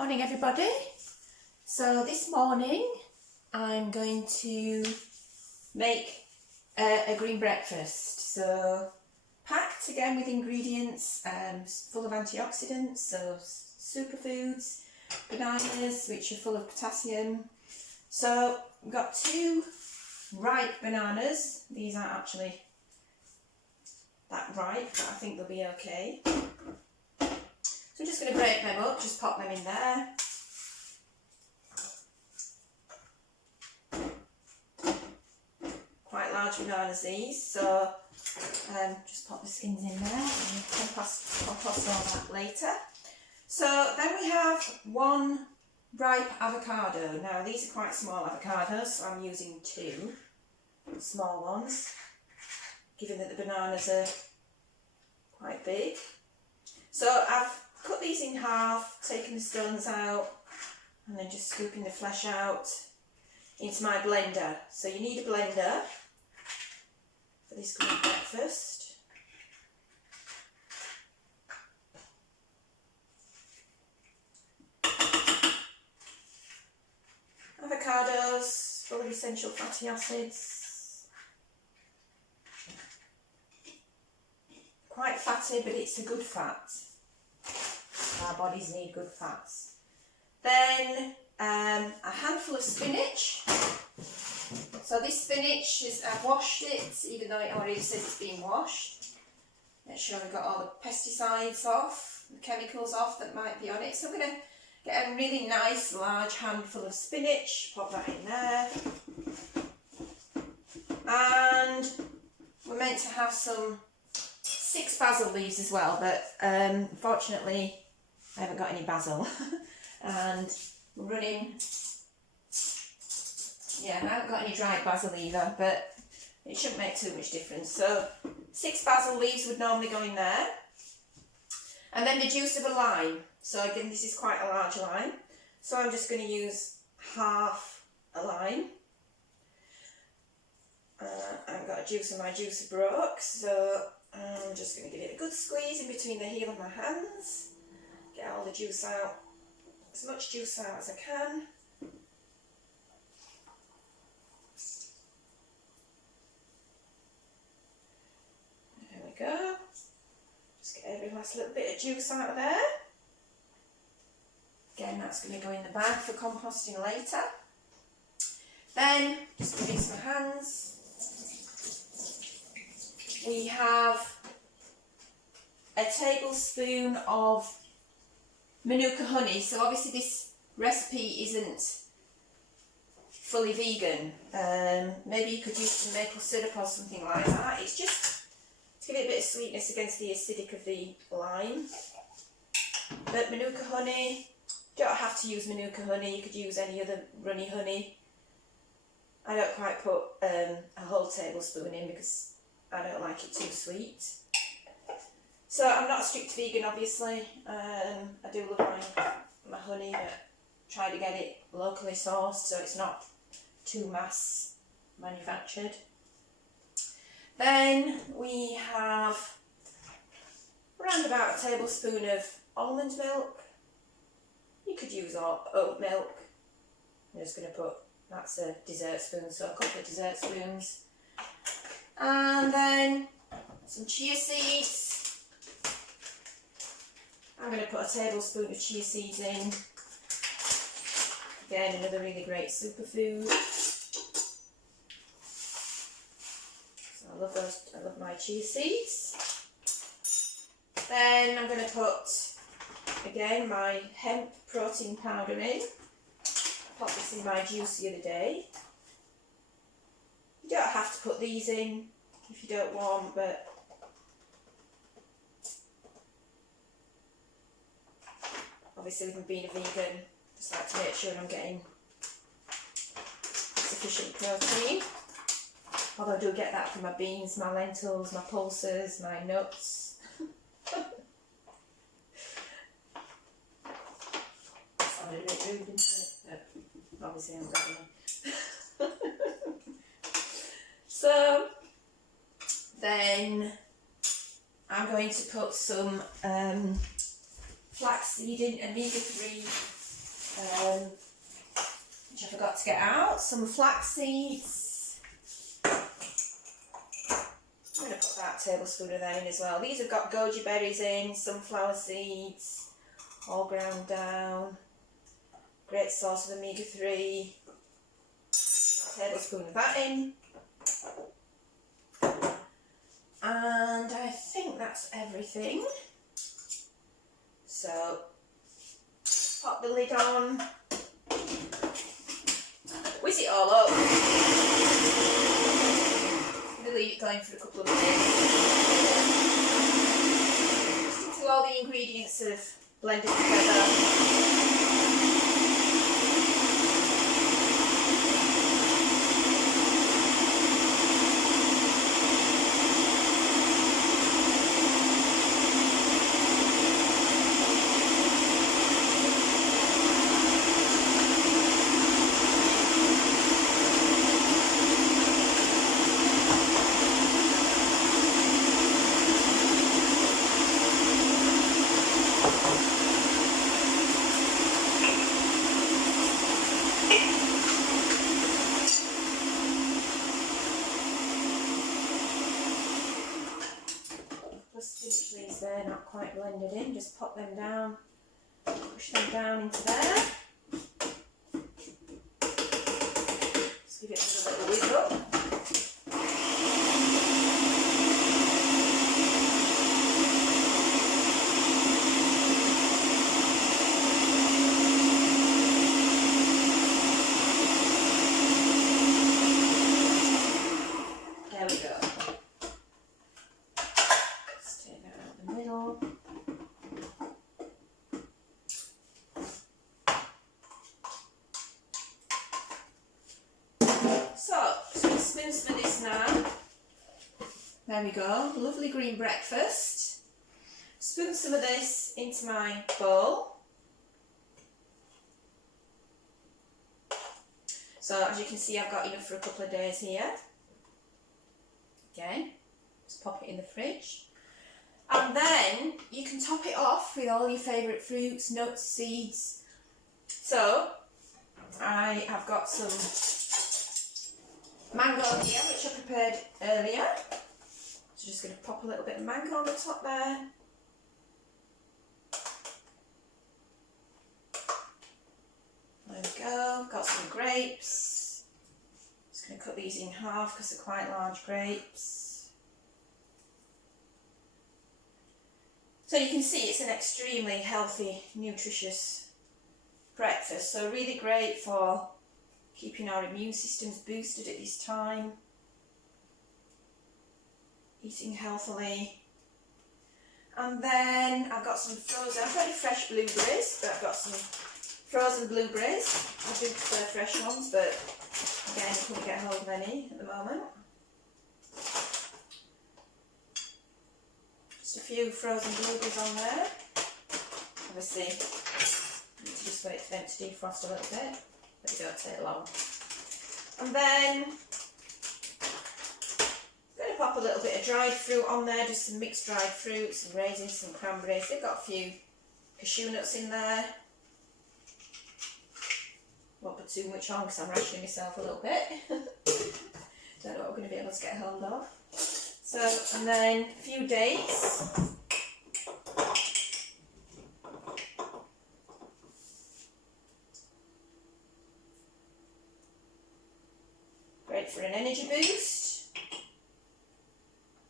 Morning everybody. So this morning I'm going to make a green breakfast. So packed again with ingredients full of antioxidants, so superfoods, bananas which are full of potassium. So we've got 2 ripe bananas. These aren't actually that ripe, but I think they'll be okay. So I'm just going to break them up, just pop them in there. Quite large bananas these, so just pop the skins in there and compost all that later. So then we have 1 ripe avocado. Now these are quite small avocados, so I'm using 2 small ones, given that the bananas are quite big. So I've cut these in half, taken the stones out, and then just scooping the flesh out into my blender. So you need a blender for this green breakfast. Avocados, full of essential fatty acids. Quite fatty, but it's a good fat. Our bodies need good fats. Then a handful of spinach. So this spinach I've washed it, even though it already says it's been washed. Make sure we've got all the pesticides off, the chemicals off that might be on it. So I'm going to get a really nice large handful of spinach, pop that in there. And we're meant to have some 6 basil leaves as well, but unfortunately I haven't got any basil. And we're running, I haven't got any dried basil either, but it shouldn't make too much difference. So 6 basil leaves would normally go in there. And then the juice of a lime. So again, this is quite a large lime. So I'm just going to use half a lime. I've got a juice in my juicer broke, so I'm just going to give it a good squeeze in between the heel of my hands. Get all the juice out, as much juice out as I can. There we go. Just get every last little bit of juice out of there. Again, that's going to go in the bag for composting later. Then, just to rinse my hands. We have a tablespoon of Manuka honey. So obviously this recipe isn't fully vegan. Maybe you could use some maple syrup or something like that. It's just to give it a bit of sweetness against the acidic of the lime. But Manuka honey, you don't have to use Manuka honey, you could use any other runny honey. I don't quite put a whole tablespoon in because I don't like it too sweet. So I'm not a strict vegan, obviously. I do love my honey, but try to get it locally sourced so it's not too mass manufactured. Then we have around about a tablespoon of almond milk. You could use oat milk. I'm just going to put, that's a dessert spoon, so a couple of dessert spoons. And then some chia seeds. I'm going to put a tablespoon of chia seeds in. Again, another really great superfood. So I love those. I love my chia seeds. Then I'm going to put, again, my hemp protein powder in. I popped this in my juice the other day. You don't have to put these in if you don't want, but obviously with me being a vegan, just like to make sure I'm getting sufficient protein. Although I do get that from my beans, my lentils, my pulses, my nuts. Sounded a bit rude, didn't it? But obviously I'm ready. So then I'm going to put some flaxseed in, omega-3 which I forgot to get out. Some flax seeds. I'm going to put about a tablespoon of that in as well. These have got goji berries in, sunflower seeds, all ground down. Great source of omega-3. A tablespoon of that in. And I think that's everything. So, pop the lid on, whiz it all up, leave it going for a couple of minutes, just until all the ingredients have blended together. They're not quite blended in, just pop them down, push them down into there. Just give it a little wiggle. There we go. Spoons for this now. There we go, lovely green breakfast. Spoon some of this into my bowl. So as you can see, I've got enough for a couple of days here. Okay, just pop it in the fridge. And then you can top it off with all your favourite fruits, nuts, seeds. So I have got some mango here, which I prepared earlier. So just going to pop a little bit of mango on the top there. There we go. Got some grapes. Just going to cut these in half because they're quite large grapes. So you can see it's an extremely healthy, nutritious breakfast. So really great for keeping our immune systems boosted at this time. Eating healthily. And then I've got some frozen, I've got any fresh blueberries, but I've got some frozen blueberries. I do prefer fresh ones, but again, I couldn't get hold of any at the moment. Just a few frozen blueberries on there. Obviously, I need to just wait for them to defrost a little bit, but they don't take long. And then I'm going to pop a little bit of dried fruit on there, just some mixed dried fruits, some raisins, some cranberries. They've got a few cashew nuts in there. Won't put too much on because I'm rationing myself a little bit. Don't know what we're going to be able to get hold of. So, and then a few dates. Great for an energy boost.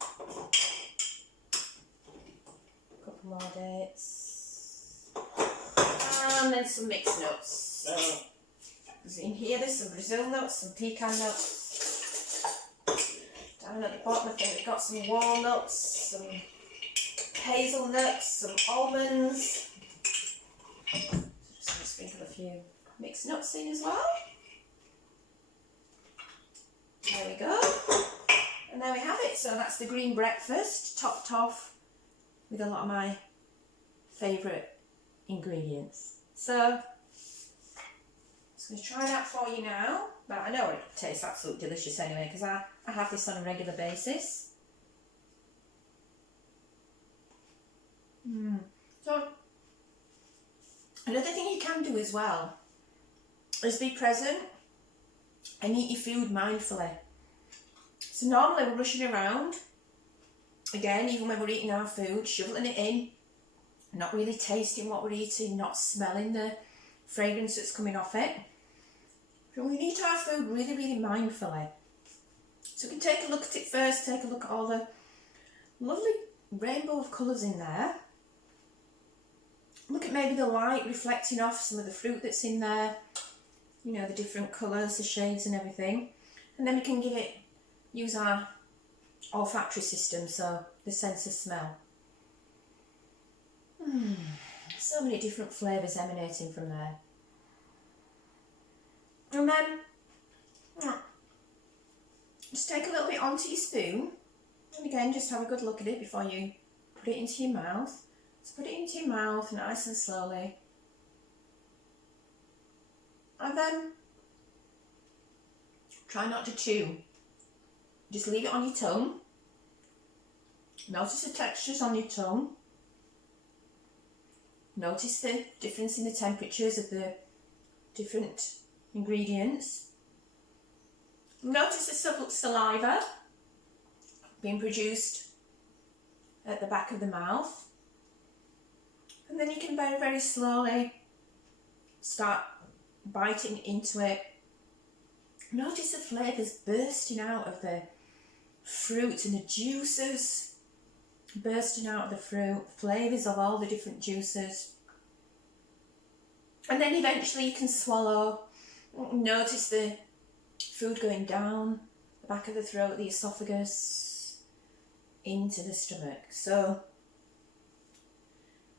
A couple more dates. And then some mixed nuts. In here there's some Brazil nuts, some pecan nuts. Down at the bottom I think we've got some walnuts, some hazelnuts, some almonds. So just going to sprinkle a few mixed nuts in as well. There we go. And there we have it. So that's the green breakfast, topped off with a lot of my favourite ingredients. So I'm going to try that for you now, but I know it tastes absolutely delicious anyway because I have this on a regular basis. So another thing you can do as well is be present and eat your food mindfully. So normally we're rushing around, again, even when we're eating our food, shoveling it in, not really tasting what we're eating, not smelling the fragrance that's coming off it. So we eat our food really, really mindfully. So we can take a look at it first, take a look at all the lovely rainbow of colours in there. Look at maybe the light reflecting off some of the fruit that's in there, you know, the different colours, the shades and everything. And then we can use our olfactory system, so the sense of smell. So many different flavours emanating from there. And then just take a little bit onto your spoon, and again just have a good look at it before you put it into your mouth. So put it into your mouth nice and slowly, and then try not to chew. Just leave it on your tongue. Notice the textures on your tongue. Notice the difference in the temperatures of the different ingredients. Notice the saliva being produced at the back of the mouth. And then you can very, very slowly start biting into it. Notice the flavours bursting out of the fruit and the juices bursting out of the fruit, flavours of all the different juices. And then eventually you can swallow. Notice the food going down the back of the throat, the esophagus, into the stomach. So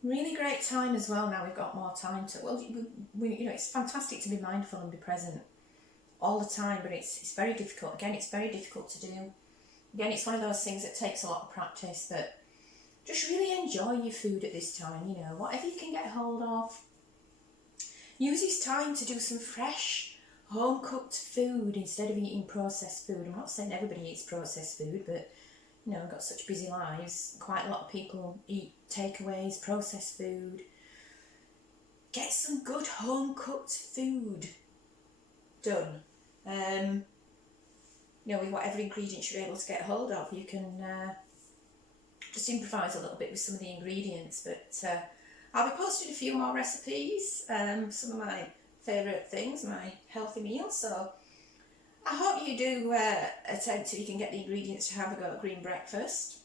really great time as well. Now we've got more time to, well, you know, it's fantastic to be mindful and be present all the time, but it's very difficult. Again, it's very difficult to do. Again, it's one of those things that takes a lot of practice, but just really enjoy your food at this time, you know, whatever you can get hold of. Use this time to do some fresh, home-cooked food instead of eating processed food. I'm not saying everybody eats processed food, but, you know, we've got such busy lives. Quite a lot of people eat takeaways, processed food. Get some good home-cooked food done. You know, with whatever ingredients you're able to get hold of, you can just improvise a little bit with some of the ingredients. But I'll be posting a few more recipes, some of my favourite things, my healthy meals. So I hope you do attempt, if you can get the ingredients, to have a go at green breakfast.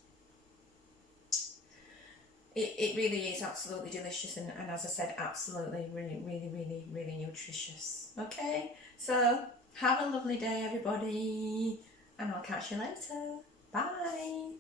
It really is absolutely delicious, and as I said, absolutely really, really, really, really nutritious. Okay, so have a lovely day, everybody, and I'll catch you later. Bye.